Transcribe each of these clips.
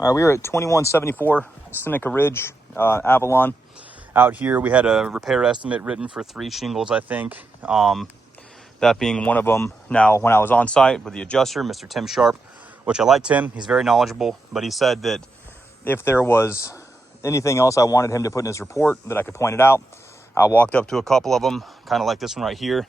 All right, we were at 2174 Seneca Ridge, Avalon. Out here, we had a repair estimate written for 3 shingles, I think. That being one of them. Now, when I was on site with the adjuster, Mr. Tim Sharp, which I liked him, he's very knowledgeable, but he said that if there was anything else I wanted him to put in his report that I could point it out. I walked up to a couple of them, kind of like this one right here,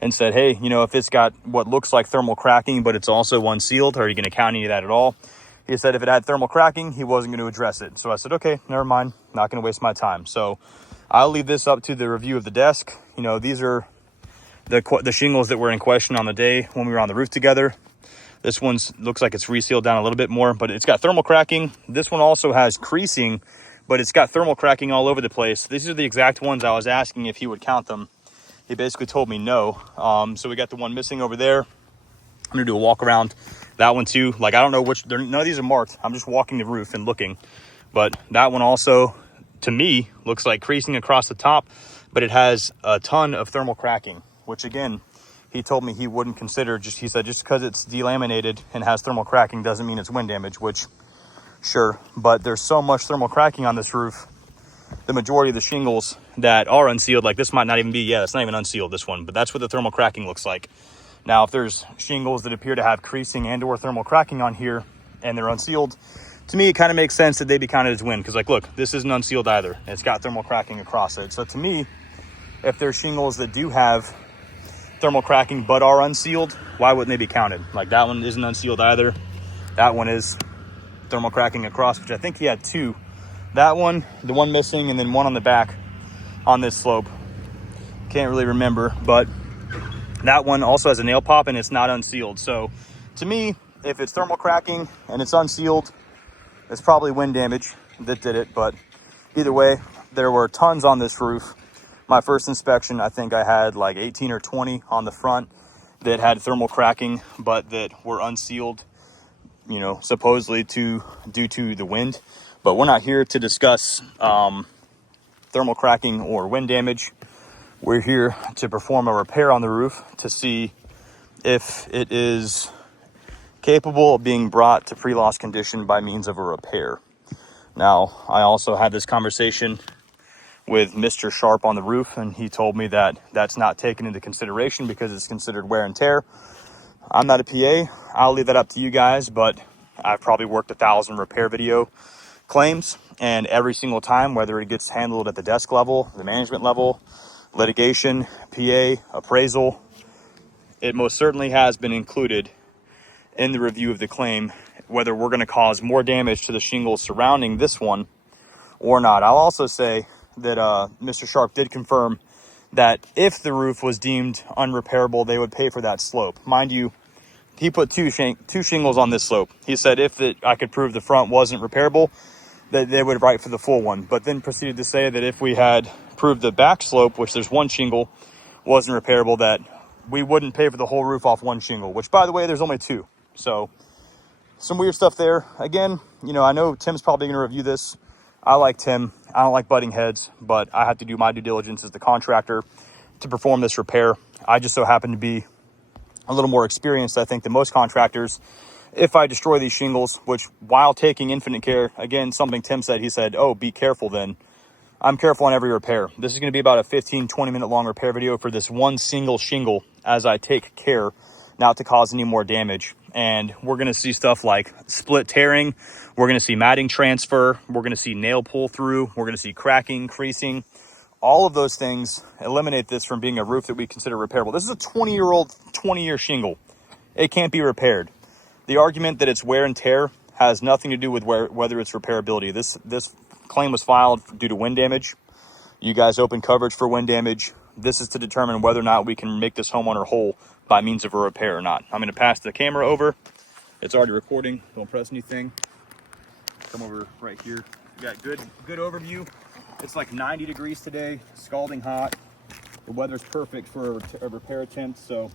and said, hey, you know, if it's got what looks like thermal cracking, but it's also unsealed, are you going to count any of that at all? He said if it had thermal cracking, he wasn't going to address it. So I said, okay, never mind. Not going to waste my time. So I'll leave this up to the review of the desk. You know, these are the shingles that were in question on the day when we were on the roof together. This one looks like it's resealed down a little bit more, but it's got thermal cracking. This one also has creasing, but it's got thermal cracking all over the place. These are the exact ones I was asking if he would count them. He basically told me no. So we got the one missing over there. I'm gonna do a walk around that one too. Like, I don't know which, none of these are marked. I'm just walking the roof and looking. But that one also, to me, looks like creasing across the top, but it has a ton of thermal cracking, which again, he told me he wouldn't consider. He said just because it's delaminated and has thermal cracking doesn't mean it's wind damage, which sure, but there's so much thermal cracking on this roof. The majority of the shingles that are unsealed, like this might not even be, yeah, it's not even unsealed, this one, but that's what the thermal cracking looks like. Now, if there's shingles that appear to have creasing and or thermal cracking on here and they're unsealed, to me, it kind of makes sense that they be counted as wind. Because like, look, this isn't unsealed either. It's got thermal cracking across it. So to me, if there's shingles that do have thermal cracking but are unsealed, why wouldn't they be counted? Like that one isn't unsealed either. That one is thermal cracking across, which I think he had 2. That one, the one missing, and then one on the back on this slope. Can't really remember, but that one also has a nail pop and it's not unsealed. So to me, if it's thermal cracking and it's unsealed, it's probably wind damage that did it. But either way, there were tons on this roof. My first inspection, I think I had like 18 or 20 on the front that had thermal cracking, but that were unsealed, you know, supposedly due to the wind. But we're not here to discuss thermal cracking or wind damage. We're here to perform a repair on the roof to see if it is capable of being brought to pre-loss condition by means of a repair. Now, I also had this conversation with Mr. Sharp on the roof, and he told me that that's not taken into consideration because it's considered wear and tear. I'm not a PA. I'll leave that up to you guys, but I've probably worked 1,000 repair video claims, and every single time, whether it gets handled at the desk level, the management level, litigation, PA, appraisal, it most certainly has been included in the review of the claim, whether we're going to cause more damage to the shingles surrounding this one or not. I'll also say that Mr. Sharp did confirm that if the roof was deemed unrepairable, they would pay for that slope. Mind you, he put two shingles on this slope. He said if I could prove the front wasn't repairable, that they would write for the full one, but then proceeded to say that if we had proved the back slope, which there's one shingle, wasn't repairable, that we wouldn't pay for the whole roof off one shingle, which, by the way, there's only 2. So some weird stuff there. Again, you know, I know Tim's probably going to review this. I like Tim. I don't like butting heads, but I have to do my due diligence as the contractor to perform this repair. I just so happen to be a little more experienced, I think, than most contractors. If I destroy these shingles, which while taking infinite care, again, something Tim said, he said, oh, be careful then. I'm careful on every repair. This is going to be about a 15, 20 minute long repair video for this one single shingle as I take care not to cause any more damage. And we're going to see stuff like split tearing. We're going to see matting transfer. We're going to see nail pull through. We're going to see cracking, creasing. All of those things eliminate this from being a roof that we consider repairable. This is a 20-year-old, 20-year shingle. It can't be repaired. The argument that it's wear and tear has nothing to do with whether it's repairability. This claim was filed due to wind damage. You guys open coverage for wind damage. This is to determine whether or not we can make this homeowner whole by means of a repair or not. I'm going to pass the camera over. It's already recording. Don't press anything. Come over right here. We got good overview. It's like 90 degrees today, scalding hot. The weather's perfect for a repair attempt, so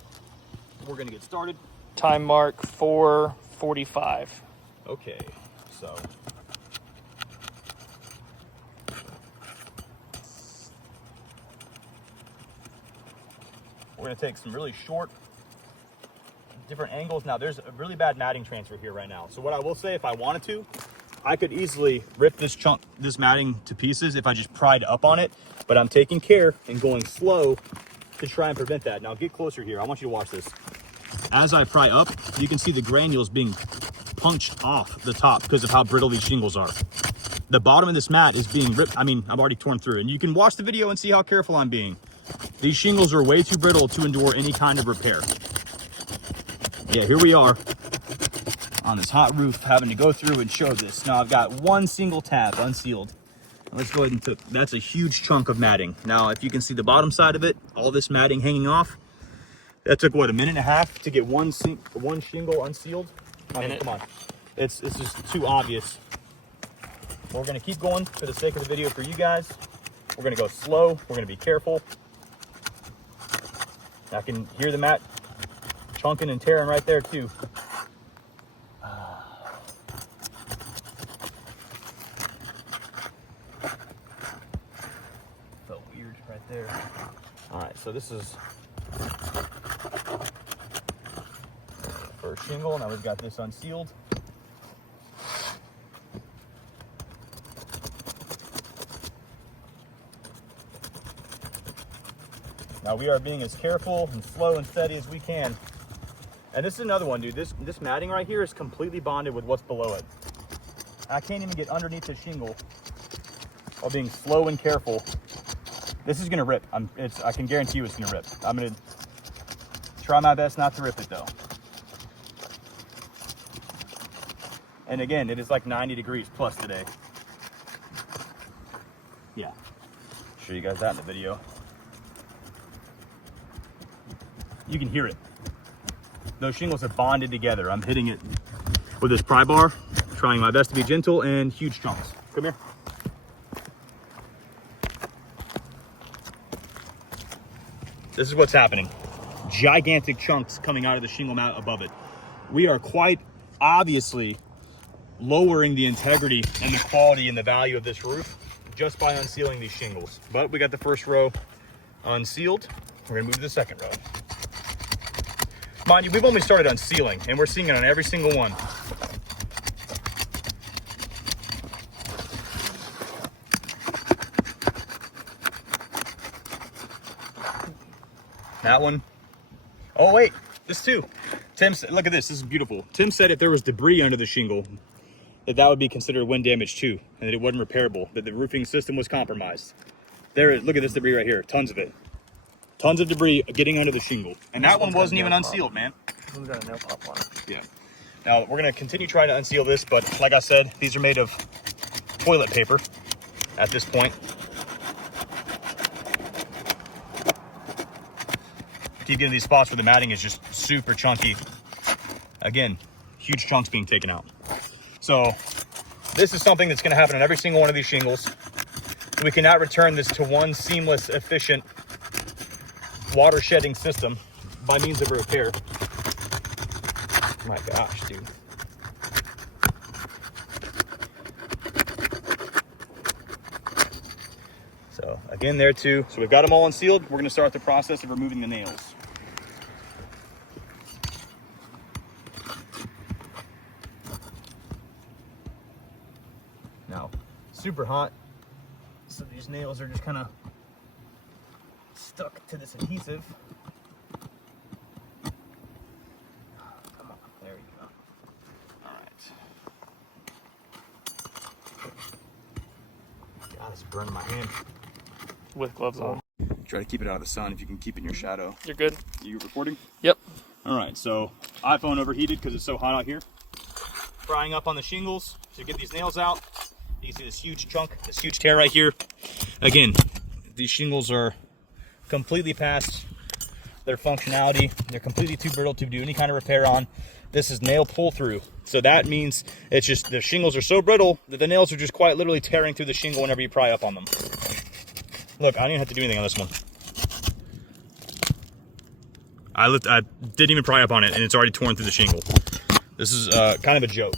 we're going to get started. Time mark 4:45. Okay, so we're going to take some really short, different angles. Now there's a really bad matting transfer here right now. So what I will say, if I wanted to, I could easily rip this matting to pieces if I just pried up on it, but I'm taking care and going slow to try and prevent that. Now get closer here. I want you to watch this. As I pry up, you can see the granules being punched off the top because of how brittle these shingles are. The bottom of this mat is being ripped. I mean, I've already torn through it, and you can watch the video and see how careful I'm being. These shingles are way too brittle to endure any kind of repair. Yeah, here we are on this hot roof having to go through and show this. Now I've got one single tab unsealed. Let's go ahead and that's a huge chunk of matting. Now, if you can see the bottom side of it, all this matting hanging off, that took what, a minute and a half to get one shingle unsealed? I mean, come on. It's just too obvious. We're gonna keep going for the sake of the video for you guys. We're gonna go slow, we're gonna be careful. I can hear the mat chunking and tearing right there too. Felt weird right there. All right, so this is first shingle. Now we've got this unsealed. Now we are being as careful and slow and steady as we can. And this is another one, dude. This matting right here is completely bonded with what's below it. I can't even get underneath the shingle while being slow and careful. This is gonna rip. I can guarantee you it's gonna rip. I'm gonna try my best not to rip it though. And again, it is like 90 degrees plus today. Yeah, show you guys that in the video. You can hear it. Those shingles have bonded together. I'm hitting it with this pry bar, trying my best to be gentle, and huge chunks. Come here. This is what's happening. Gigantic chunks coming out of the shingle mat above it. We are quite obviously lowering the integrity and the quality and the value of this roof just by unsealing these shingles. But we got the first row unsealed. We're gonna move to the second row. Mind you, we've only started unsealing, and we're seeing it on every single one. That one. Oh wait, this too. Tim said, look at this, this is beautiful. Tim said if there was debris under the shingle, that would be considered wind damage too, and that it wasn't repairable, that the roofing system was compromised. There is, look at this debris right here, tons of it. Tons of debris getting under the shingle. And that one wasn't even unsealed, man. Who's got a nail pop on it? Yeah. Now, we're gonna continue trying to unseal this, but like I said, these are made of toilet paper at this point. Keep getting these spots where the matting is just super chunky. Again, huge chunks being taken out. So, this is something that's gonna happen on every single one of these shingles. We cannot return this to one seamless, efficient water shedding system by means of a repair. Oh my gosh, dude. So again, there too. So we've got them all unsealed. We're gonna start the process of removing the nails. Now, super hot. So these nails are just kind of stuck to this adhesive. Come on, there you go. All right. God, it's burning my hand. With gloves on. Try to keep it out of the sun if you can keep it in your shadow. You're good? You recording? Yep. All right, so iPhone overheated because it's so hot out here. Frying up on the shingles to get these nails out. You can see this huge chunk, this huge tear right here. Again, these shingles are completely past their functionality. They're completely too brittle to do any kind of repair on. This is nail pull through. So that means it's just the shingles are so brittle that the nails are just quite literally tearing through the shingle whenever you pry up on them. Look, I didn't even have to do anything on this one. I didn't even pry up on it and it's already torn through the shingle. This is kind of a joke.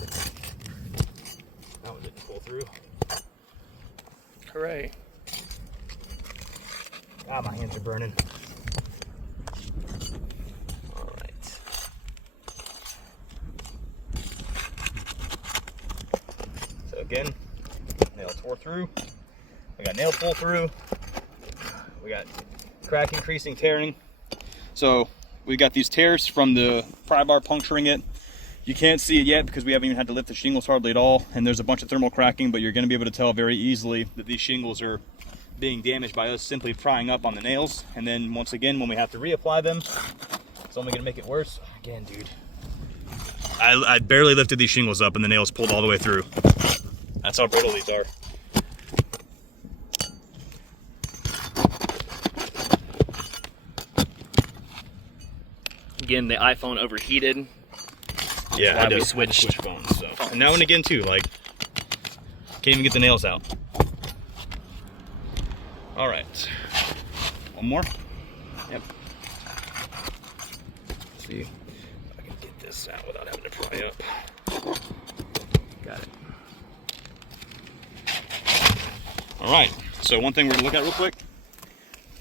That one didn't pull through. Hooray. God, my hands are burning. All right. again, nail tore through. We got nail pull through. We got crack increasing, tearing. So we got these tears from the pry bar puncturing it. You can't see it yet because we haven't even had to lift the shingles hardly at all. And there's a bunch of thermal cracking, but you're going to be able to tell very easily that these shingles are being damaged by us simply prying up on the nails. And then once again, when we have to reapply them, it's only going to make it worse. Again, dude, I barely lifted these shingles up and the nails pulled all the way through. That's how brittle these are. Again, the iPhone overheated. Yeah, Why I had we to switched switch phones. So. And now and again too, like, can't even get the nails out. All right, one more. Yep. Let's see if I can get this out without having to pry up. Got it. All right, so one thing we're gonna look at real quick,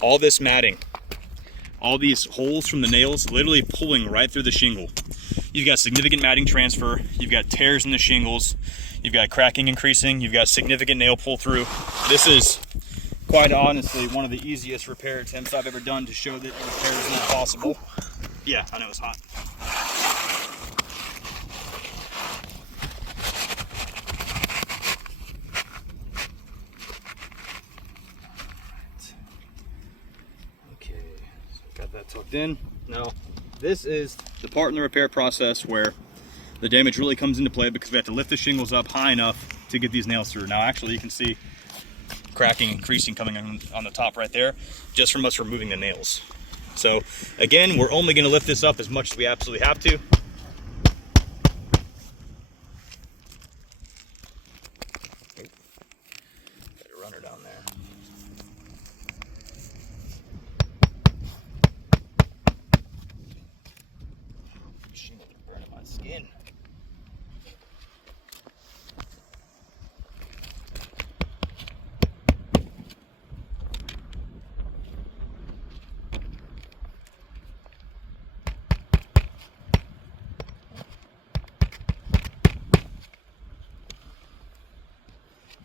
all this matting, all these holes from the nails literally pulling right through the shingle. You've got significant matting transfer, you've got tears in the shingles, you've got cracking increasing, you've got significant nail pull through. This is quite honestly one of the easiest repair attempts I've ever done to show that a repair is not possible. Yeah, I know it's hot. Okay, so got that tucked in. Now, this is the part in the repair process where the damage really comes into play because we have to lift the shingles up high enough to get these nails through. Now, actually, you can see cracking and creasing coming on the top right there, just from us removing the nails. So, again, we're only going to lift this up as much as we absolutely have to. Got a runner down there. Shingles are burning my skin.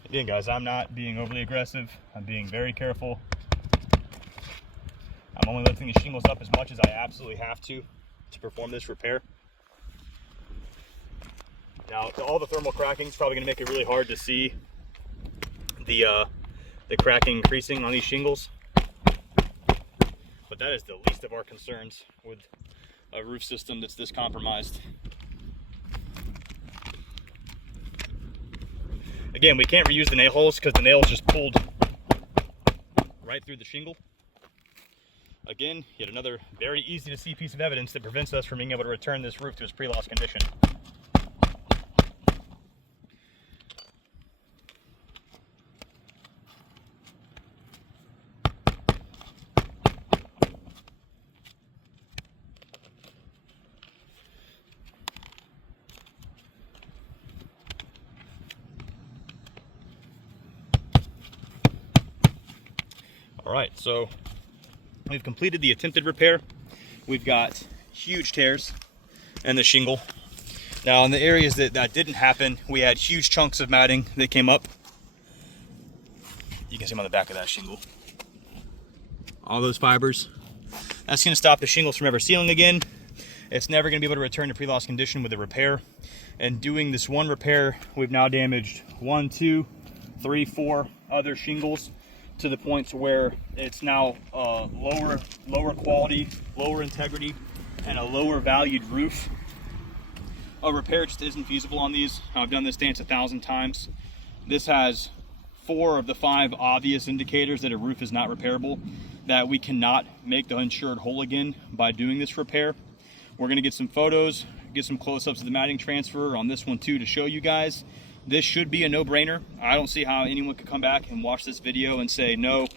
Again, guys, I'm not being overly aggressive. I'm being very careful. I'm only lifting the shingles up as much as I absolutely have to perform this repair. Now, all the thermal cracking is probably going to make it really hard to see the cracking increasing on these shingles. But that is the least of our concerns with a roof system that's this compromised. Again, we can't reuse the nail holes because the nails just pulled right through the shingle. Again, yet another very easy to see piece of evidence that prevents us from being able to return this roof to its pre-loss condition. All right, so we've completed the attempted repair. We've got huge tears in the shingle. Now in the areas that didn't happen, we had huge chunks of matting that came up. You can see them on the back of that shingle. All those fibers. That's gonna stop the shingles from ever sealing again. It's never gonna be able to return to pre-loss condition with a repair. And doing this one repair, we've now damaged 1, 2, 3, 4 other shingles, to the point to where it's now lower quality, lower integrity, and a lower valued roof. A repair just isn't feasible on these. I've done this dance 1,000 times. This has 4 of the 5 obvious indicators that a roof is not repairable, that we cannot make the insured whole again by doing this repair. We're gonna get some photos, get some close-ups of the matting transfer on this one too to show you guys. This should be a no-brainer. I don't see how anyone could come back and watch this video and say, no,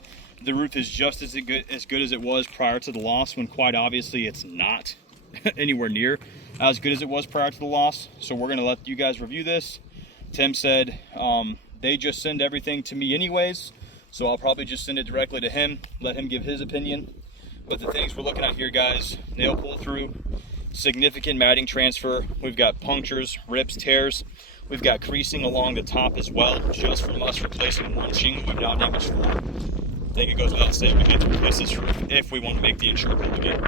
the roof is just as good as it was prior to the loss, when quite obviously it's not anywhere near as good as it was prior to the loss. So we're gonna let you guys review this. Tim said they just send everything to me anyways, so I'll probably just send it directly to him, let him give his opinion. But the things we're looking at here, guys, nail pull through, significant matting transfer. We've got punctures, rips, tears. We've got creasing along the top as well, just from us replacing one shingle. We've now damaged 4. I think it goes without saying we had to replace this roof if we want to make the insured whole again.